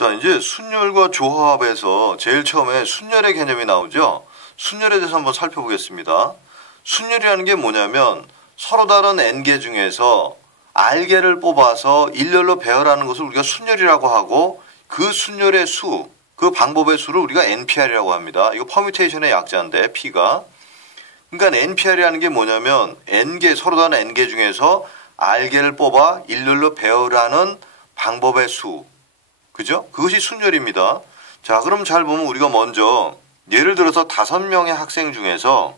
자, 이제 순열과 조합에서 제일 처음에 순열의 개념이 나오죠. 순열에 대해서 한번 살펴보겠습니다. 순열이라는 게 뭐냐면 서로 다른 n개 중에서 r개를 뽑아서 일렬로 배열하는 것을 우리가 순열이라고 하고 그 순열의 수, 그 방법의 수를 우리가 npr이라고 합니다. 이거 퍼뮤테이션의 약자인데 p가. 그러니까 npr이라는 게 뭐냐면 n개, 서로 다른 n개 중에서 r개를 뽑아 일렬로 배열하는 방법의 수. 그죠? 그것이 순열입니다. 자, 그럼 잘 보면 우리가 먼저 예를 들어서 5명의 학생 중에서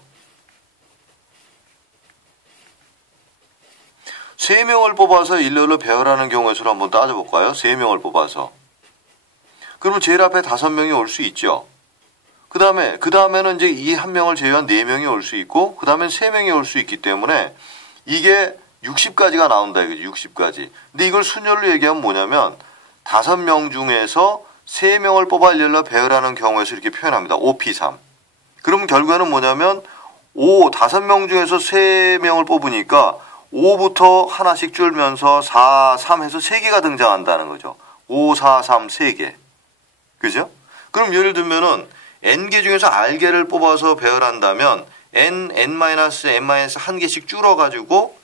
3명을 뽑아서 일렬로 배열하는 경우의 수를 한번 따져볼까요? 3명을 뽑아서. 그러면 제일 앞에 5명이 올 수 있죠. 그 다음에는 이제 이 한 명을 제외한 4명이 올 수 있고, 그 다음엔 3명이 올 수 있기 때문에 이게 60까지가 나온다 이거죠. 60까지. 근데 이걸 순열로 얘기하면 뭐냐면 5명 중에서 3명을 뽑아 일렬로 배열하는 경우의 수 이렇게 표현합니다. 5P3. 그러면 결과는 뭐냐면 5명 중에서 3명을 뽑으니까 5부터 하나씩 줄면서 4, 3 해서 3개가 등장한다는 거죠. 5, 4, 3, 3개. 그죠? 그럼 예를 들면은 n개 중에서 r개를 뽑아서 배열한다면 n-n-한 개씩 줄어가지고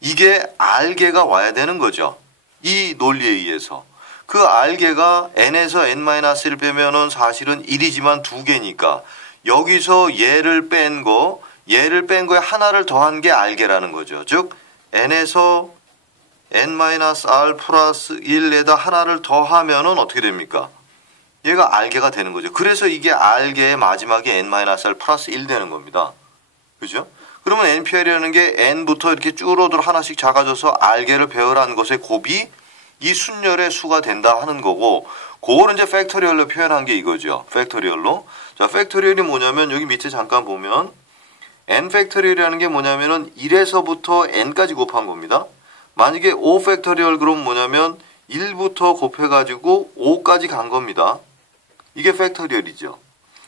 이게 r개가 와야 되는 거죠. 이 논리에 의해서. 그 r개가 n에서 n-1을 빼면은 사실은 1이지만 2개니까 여기서 얘를 뺀 거에 하나를 더한 게 r개라는 거죠. 즉 n에서 n-r 플러스 1에다 하나를 더하면은 어떻게 됩니까? 얘가 r개가 되는 거죠. 그래서 이게 r개의 마지막에 n-r 플러스 1 되는 겁니다. 그죠? 그러면 npr이라는 게 n부터 이렇게 줄어들어 하나씩 작아져서 r개를 배열한 것의 곱이 이 순열의 수가 된다 하는 거고, 그거는 이제 팩토리얼로 표현한 게 이거죠. 팩토리얼로. 자, 팩토리얼이 뭐냐면 여기 밑에 잠깐 보면 n 팩토리얼이라는 게 뭐냐면은 1에서부터 n까지 곱한 겁니다. 만약에 5 팩토리얼 그럼 뭐냐면 1부터 곱해가지고 5까지 간 겁니다. 이게 팩토리얼이죠.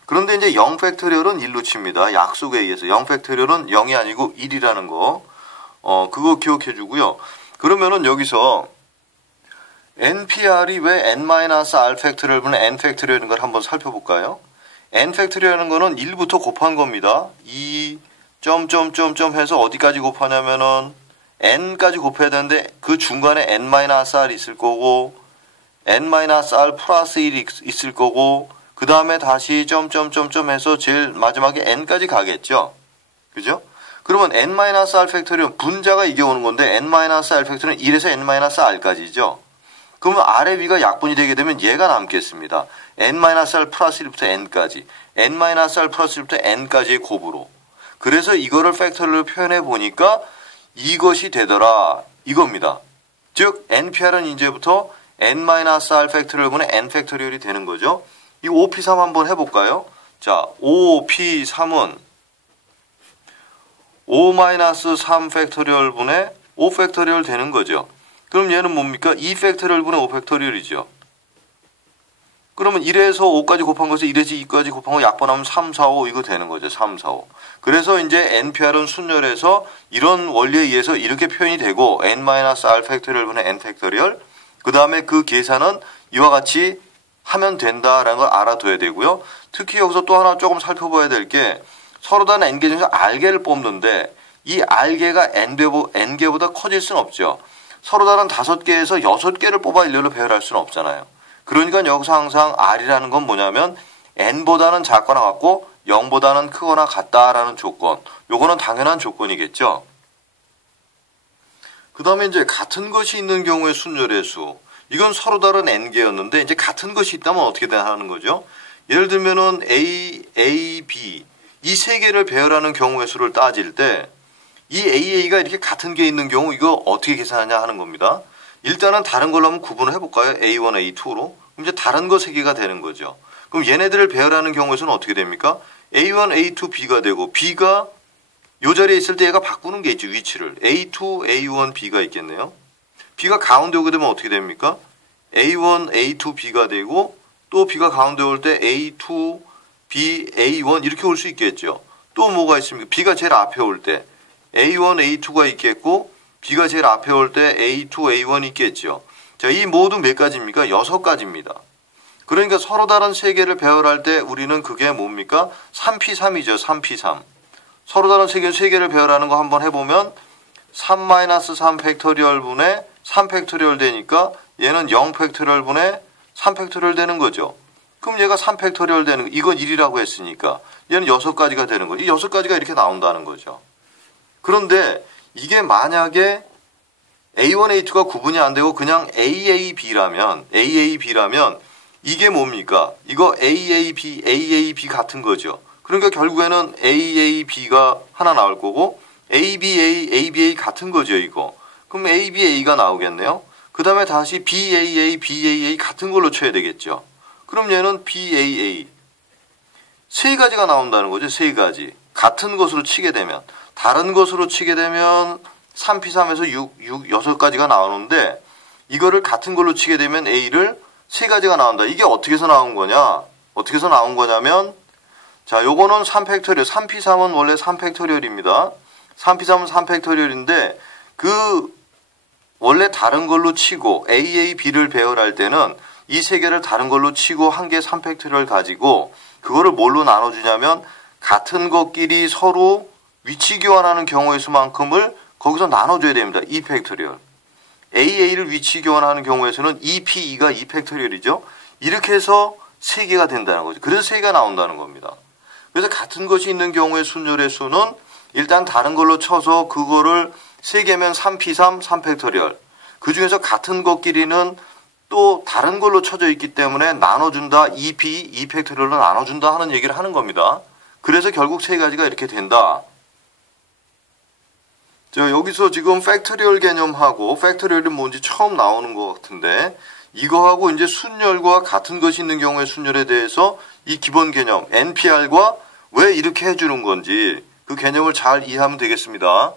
그런데 이제 0 팩토리얼은 1로 칩니다. 약속에 의해서 0 팩토리얼은 0이 아니고 1이라는 거. 그거 기억해 주고요. 그러면은 여기서 npr이 왜 n-r 팩토리얼분의 n 팩토리얼인 걸 한번 살펴볼까요? n 팩토리얼이라는 거는 1부터 곱한 겁니다. 2 점점점점 해서 어디까지 곱하냐면은 n까지 곱해야 되는데 그 중간에 n-r 있을 거고 n-r 플러스 1이 있을 거고 그 다음에 다시 점점점점 해서 제일 마지막에 n까지 가겠죠. 그죠? 그러면 n-r 팩토리얼 분자가 이게 오는 건데 n-r 팩토리얼은 1에서 n-r까지죠. 그러면 r의 위가 약분이 되게 되면 얘가 남겠습니다. n-r 플러스 1부터 n까지 n-r 플러스 1부터 n까지의 곱으로. 그래서 이거를 팩토리얼로 표현해 보니까 이것이 되더라 이겁니다. 즉 npr은 이제부터 n-r 팩토리얼분의 n 팩토리얼이 되는 거죠. 이 5p3 한번 해볼까요? 자, 5p3은 5-3 팩토리얼분의 5 팩토리얼 되는 거죠. 그럼 얘는 뭡니까? 2 팩토리얼분의 5 팩토리얼이죠. 그러면 1에서 5까지 곱한 것을 1에서 2까지 곱한 거 약분하면 3, 4, 5 이거 되는 거죠. 3, 4, 5. 그래서 이제 npr은 순열에서 이런 원리에 의해서 이렇게 표현이 되고 n-r 팩토리얼분의 n 팩토리얼 그 다음에 그 계산은 이와 같이 하면 된다라는 걸 알아둬야 되고요. 특히 여기서 또 하나 조금 살펴봐야 될 게 서로 다른 n개 중에서 r개를 뽑는데 이 r개가 n개보다 커질 수는 없죠. 서로 다른 5개에서 6개를 뽑아 일렬로 배열할 수는 없잖아요. 그러니까 여기서 항상 r이라는 건 뭐냐면 n보다는 작거나 같고 0보다는 크거나 같다라는 조건. 요거는 당연한 조건이겠죠. 그 다음에 이제 같은 것이 있는 경우의 순열의 수. 이건 서로 다른 n개였는데 이제 같은 것이 있다면 어떻게 하는 거죠? 예를 들면은 A, B 이 세 개를 배열하는 경우의 수를 따질 때 이 AA가 이렇게 같은 게 있는 경우 이거 어떻게 계산하냐 하는 겁니다. 일단은 다른 걸로 한번 구분을 해볼까요? A1, A2로. 그럼 이제 다른 거 세 개가 되는 거죠. 그럼 얘네들을 배열하는 경우에서는 어떻게 됩니까? A1, A2, B가 되고 B가 이 자리에 있을 때 얘가 바꾸는 게 있죠. 위치를. A2, A1, B가 있겠네요. B가 가운데 오게 되면 어떻게 됩니까? A1, A2, B가 되고 또 B가 가운데 올 때 A2, B, A1 이렇게 올 수 있겠죠. 또 뭐가 있습니까? B가 제일 앞에 올 때 A1, A2가 있겠고 B가 제일 앞에 올 때 A2, A1 있겠죠. 자, 이 모두 몇 가지입니까? 6가지입니다. 그러니까 서로 다른 세 개를 배열할 때 우리는 그게 뭡니까? 3p3이죠. 3p3. 서로 다른 세 개를 배열하는 거 한번 해보면 3-3 팩토리얼 분의 3 팩토리얼 되니까 얘는 0 팩토리얼 분의 3 팩토리얼 되는 거죠. 그럼 얘가 3 팩토리얼 되는 거, 이건 1이라고 했으니까 얘는 6가지가 되는 거죠. 이 6가지가 이렇게 나온다는 거죠. 그런데 이게 만약에 A1, A2가 구분이 안 되고 그냥 AAB라면 이게 뭡니까? 이거 AAB 같은 거죠. 그러니까 결국에는 AAB가 하나 나올 거고 ABA 같은 거죠, 이거. 그럼 ABA가 나오겠네요. 그 다음에 다시 BAA 같은 걸로 쳐야 되겠죠. 그럼 얘는 BAA. 세 가지가 나온다는 거죠, 세 가지. 같은 것으로 치게 되면. 다른 것으로 치게 되면 3P3에서 6가지가 나오는데 이거를 같은 걸로 치게 되면 A를 세 가지가 나온다. 이게 어떻게 해서 나온 거냐? 어떻게 해서 나온 거냐면 자, 요거는 3팩토리얼. 3P3은 원래 3팩토리얼입니다. 3P3은 3팩토리얼인데 그 원래 다른 걸로 치고 AAB를 배열할 때는 이 세 개를 다른 걸로 치고 한 개 3팩토리얼 가지고 그거를 뭘로 나눠주냐면 같은 것끼리 서로 위치 교환하는 경우의 수만큼을 거기서 나눠줘야 됩니다. 2팩토리얼. AA를 위치 교환하는 경우에서는 2P2가 2팩토리얼이죠. 이렇게 해서 3개가 된다는 거죠. 그래서 3개가 나온다는 겁니다. 그래서 같은 것이 있는 경우의 순열의 수는 일단 다른 걸로 쳐서 그거를 3개면 3P3, 3팩토리얼. 그 중에서 같은 것끼리는 또 다른 걸로 쳐져 있기 때문에 나눠준다. 2P, 2팩토리얼로 나눠준다 하는 얘기를 하는 겁니다. 그래서 결국 세 가지가 이렇게 된다. 자, 여기서 지금 팩토리얼 개념하고 팩토리얼이 뭔지 처음 나오는 것 같은데 이거하고 이제 순열과 같은 것이 있는 경우의 순열에 대해서 이 기본 개념 NPR과 왜 이렇게 해주는 건지 그 개념을 잘 이해하면 되겠습니다.